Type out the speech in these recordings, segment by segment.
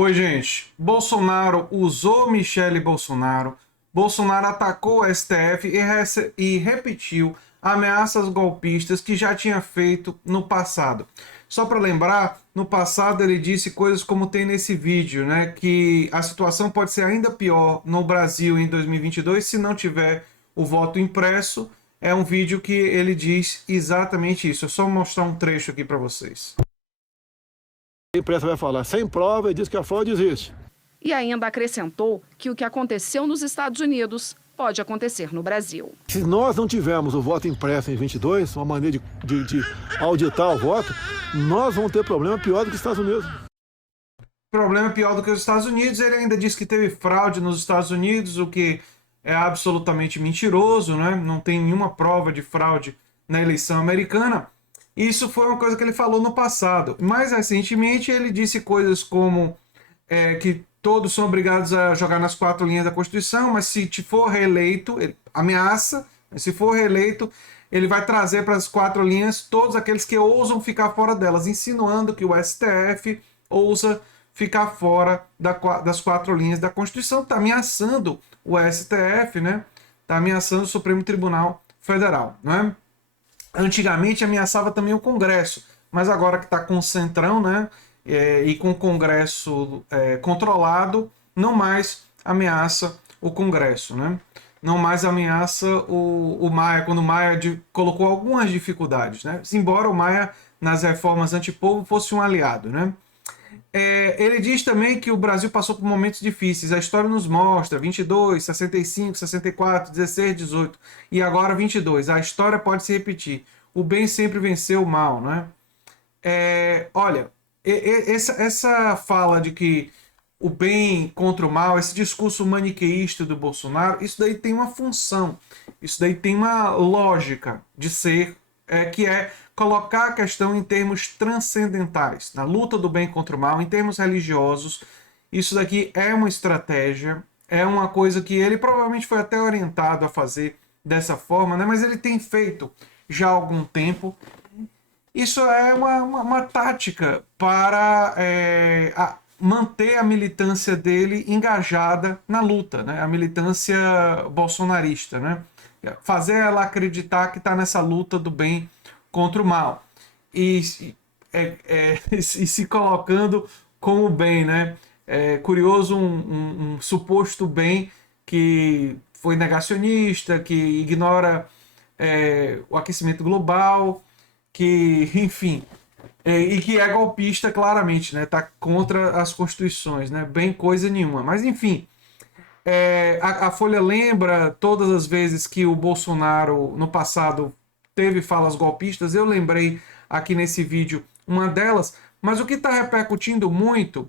Oi, gente. Bolsonaro usou Michele Bolsonaro. Bolsonaro atacou o STF e repetiu ameaças golpistas que já tinha feito no passado. Só para lembrar, no passado ele disse coisas como tem nesse vídeo, né? Que a situação pode ser ainda pior no Brasil em 2022 se não tiver o voto impresso. É um vídeo que ele diz exatamente isso. É só mostrar um trecho aqui para vocês. A imprensa vai falar sem prova e diz que a fraude existe. E ainda acrescentou que o que aconteceu nos Estados Unidos pode acontecer no Brasil. Se nós não tivermos o voto impresso em 22, uma maneira de auditar o voto, nós vamos ter problema pior do que os Estados Unidos. Problema pior do que os Estados Unidos. Ele ainda disse que teve fraude nos Estados Unidos, o que é absolutamente mentiroso, né? Não tem nenhuma prova de fraude na eleição americana. Isso foi uma coisa que ele falou no passado. Mais recentemente, ele disse coisas como que todos são obrigados a jogar nas quatro linhas da Constituição, mas se te for reeleito, ele ameaça, se for reeleito, ele vai trazer para as quatro linhas todos aqueles que ousam ficar fora delas, insinuando que o STF ousa ficar fora das quatro linhas da Constituição, está ameaçando o STF, né? Está ameaçando o Supremo Tribunal Federal, não é? Antigamente ameaçava também o Congresso, mas agora que está com o Centrão, né, e com o Congresso controlado, não mais ameaça o Congresso, né? Não mais ameaça o Maia, quando o Maia colocou algumas dificuldades, né? Embora o Maia, nas reformas antipovo, fosse um aliado, né? Ele diz também que o Brasil passou por momentos difíceis. A história nos mostra 22, 65, 64, 16, 18 e agora 22. A história pode se repetir. O bem sempre venceu o mal, não é? Olha, essa fala de que o bem contra o mal, esse discurso maniqueísta do Bolsonaro, isso daí tem uma função, isso daí tem uma lógica de ser, que é colocar a questão em termos transcendentais, na luta do bem contra o mal, em termos religiosos. Isso daqui é uma estratégia, é uma coisa que ele provavelmente foi até orientado a fazer dessa forma, né? Mas ele tem feito já há algum tempo. Isso é uma tática para manter a militância dele engajada na luta, né? A militância bolsonarista, né? Fazer ela acreditar que está nessa luta do bem contra o mal e se colocando como bem, né? É curioso um suposto bem que foi negacionista, que ignora o aquecimento global, que, enfim, e que é golpista claramente, né? Tá contra as constituições, né? Bem coisa nenhuma. Mas, enfim, a Folha lembra todas as vezes que o Bolsonaro, no passado, teve falas golpistas. Eu lembrei aqui nesse vídeo uma delas, mas o que está repercutindo muito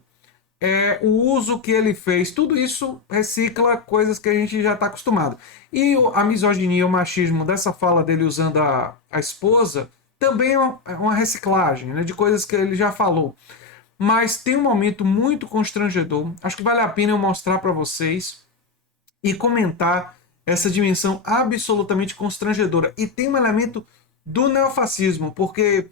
é o uso que ele fez. Tudo isso recicla coisas que a gente já está acostumado. E a misoginia, o machismo dessa fala dele usando a esposa também é uma reciclagem, né, de coisas que ele já falou. Mas tem um momento muito constrangedor. Acho que vale a pena eu mostrar para vocês e comentar essa dimensão absolutamente constrangedora. E tem um elemento do neofascismo, porque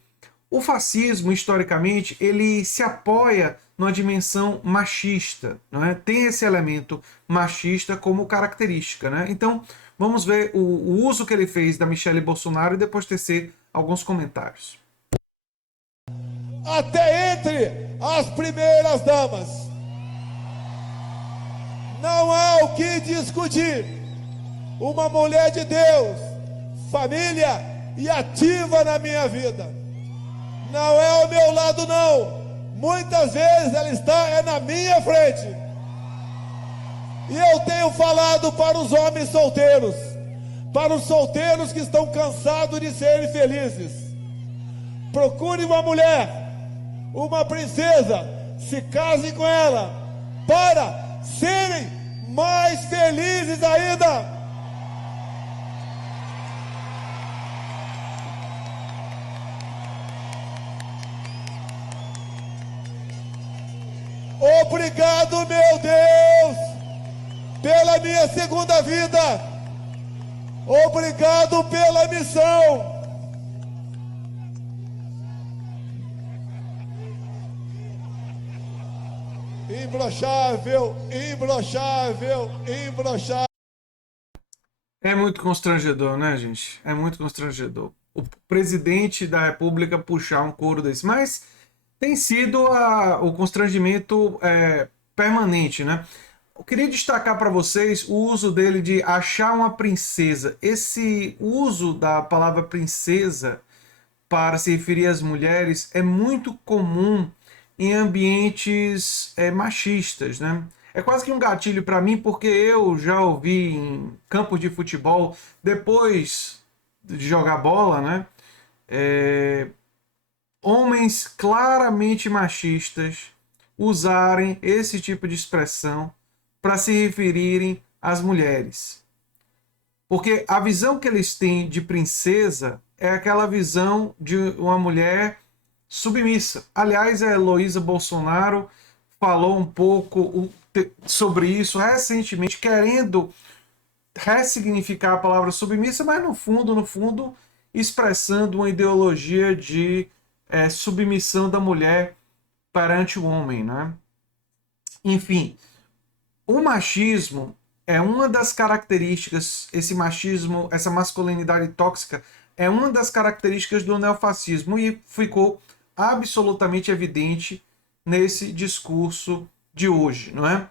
o fascismo, historicamente, ele se apoia numa dimensão machista, não é? Tem esse elemento machista como característica, né? Então, vamos ver o uso que ele fez da Michele Bolsonaro e depois tecer alguns comentários. Até entre as primeiras damas. Não há o que discutir. Uma mulher de Deus, família e ativa na minha vida. Não é ao meu lado, não. Muitas vezes ela está na minha frente. E eu tenho falado para os homens solteiros, para os solteiros que estão cansados de serem felizes. Procure uma mulher, uma princesa, se casem com ela, para serem mais felizes ainda. Obrigado, meu Deus, pela minha segunda vida. Obrigado pela missão. Imbrochável, imbrochável, imbrochável. É muito constrangedor, né, gente? É muito constrangedor. O presidente da República puxar um coro desse. Mas tem sido o constrangimento permanente, né? Eu queria destacar para vocês o uso dele de achar uma princesa. Esse uso da palavra princesa para se referir às mulheres é muito comum em ambientes machistas, né? É quase que um gatilho para mim, porque eu já ouvi em campos de futebol, depois de jogar bola, né? Homens claramente machistas usarem esse tipo de expressão para se referirem às mulheres. Porque a visão que eles têm de princesa é aquela visão de uma mulher submissa. Aliás, a Heloísa Bolsonaro falou um pouco sobre isso recentemente, querendo ressignificar a palavra submissa, mas no fundo, expressando uma ideologia de submissão da mulher perante o homem, né? Enfim, o machismo é uma das características, esse machismo, essa masculinidade tóxica, é uma das características do neofascismo e ficou absolutamente evidente nesse discurso de hoje, não é?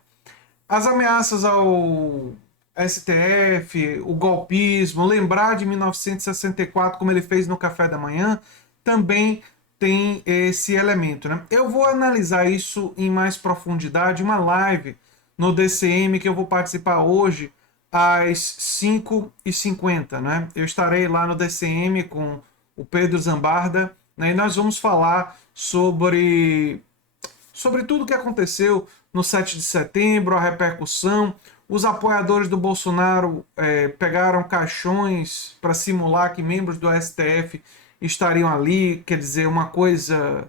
As ameaças ao STF, o golpismo, lembrar de 1964, como ele fez no Café da Manhã, também tem esse elemento, né? Eu vou analisar isso em mais profundidade, uma live no DCM que eu vou participar hoje às 5h50, né? Eu estarei lá no DCM com o Pedro Zambarda, né? E nós vamos falar sobre tudo o que aconteceu no 7 de setembro, a repercussão. Os apoiadores do Bolsonaro pegaram caixões para simular que membros do STF estariam ali, quer dizer, uma coisa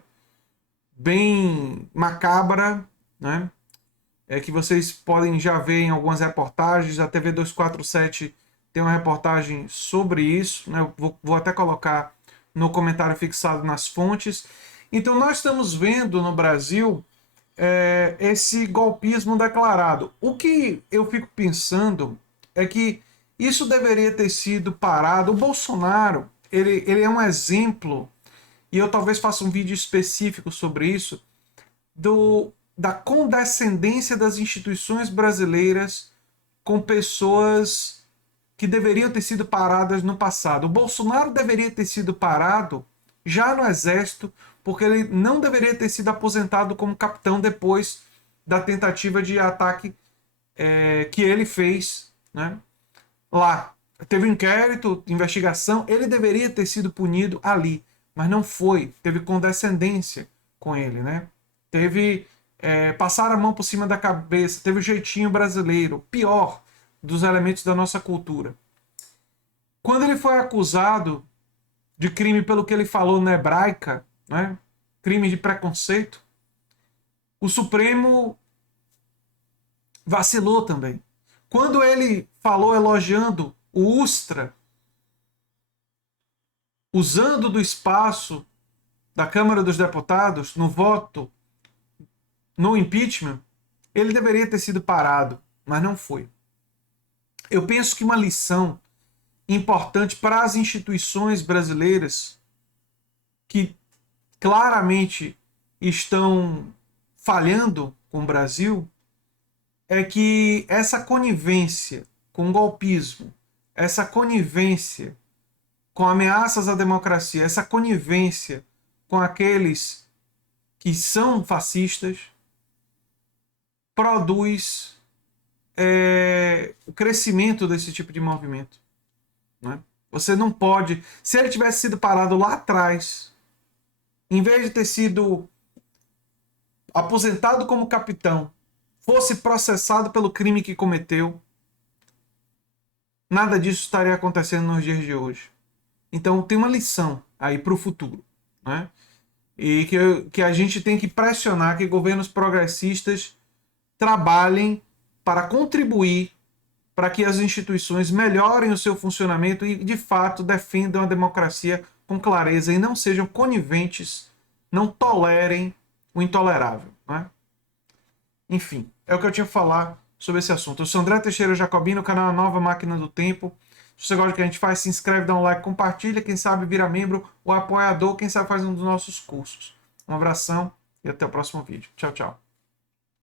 bem macabra, né? Que vocês podem já ver em algumas reportagens. A TV 247 tem uma reportagem sobre isso, né? Eu vou até colocar no comentário fixado nas fontes. Então nós estamos vendo no Brasil esse golpismo declarado. O que eu fico pensando é que isso deveria ter sido parado. O Bolsonaro, ele é um exemplo, e eu talvez faça um vídeo específico sobre isso, da condescendência das instituições brasileiras com pessoas que deveriam ter sido paradas no passado. O Bolsonaro deveria ter sido parado já no Exército, porque ele não deveria ter sido aposentado como capitão depois da tentativa de ataque que ele fez, né? Lá. Teve um inquérito, investigação, ele deveria ter sido punido ali, mas não foi. Teve condescendência com ele, né? Teve passar a mão por cima da cabeça, teve o jeitinho brasileiro, pior dos elementos da nossa cultura. Quando ele foi acusado de crime pelo que ele falou na hebraica, né? Crime de preconceito, o Supremo vacilou também. Quando ele falou elogiando o Ustra, usando do espaço da Câmara dos Deputados no voto no impeachment, ele deveria ter sido parado, mas não foi. Eu penso que uma lição importante para as instituições brasileiras que claramente estão falhando com o Brasil é que essa conivência com o golpismo, essa conivência com ameaças à democracia, essa conivência com aqueles que são fascistas, produz o crescimento desse tipo de movimento, né? Você não pode... Se ele tivesse sido parado lá atrás, em vez de ter sido aposentado como capitão, fosse processado pelo crime que cometeu, nada disso estaria acontecendo nos dias de hoje. Então tem uma lição aí para o futuro, né? E que a gente tem que pressionar que governos progressistas trabalhem para contribuir para que as instituições melhorem o seu funcionamento e, de fato, defendam a democracia com clareza e não sejam coniventes, não tolerem o intolerável, né? Enfim, é o que eu tinha a falar sobre esse assunto. Eu sou André Teixeira Jacobino, canal Nova Máquina do Tempo. Se você gosta do que a gente faz, se inscreve, dá um like, compartilha, quem sabe vira membro ou apoiador, quem sabe faz um dos nossos cursos. Um abração e até o próximo vídeo. Tchau, tchau.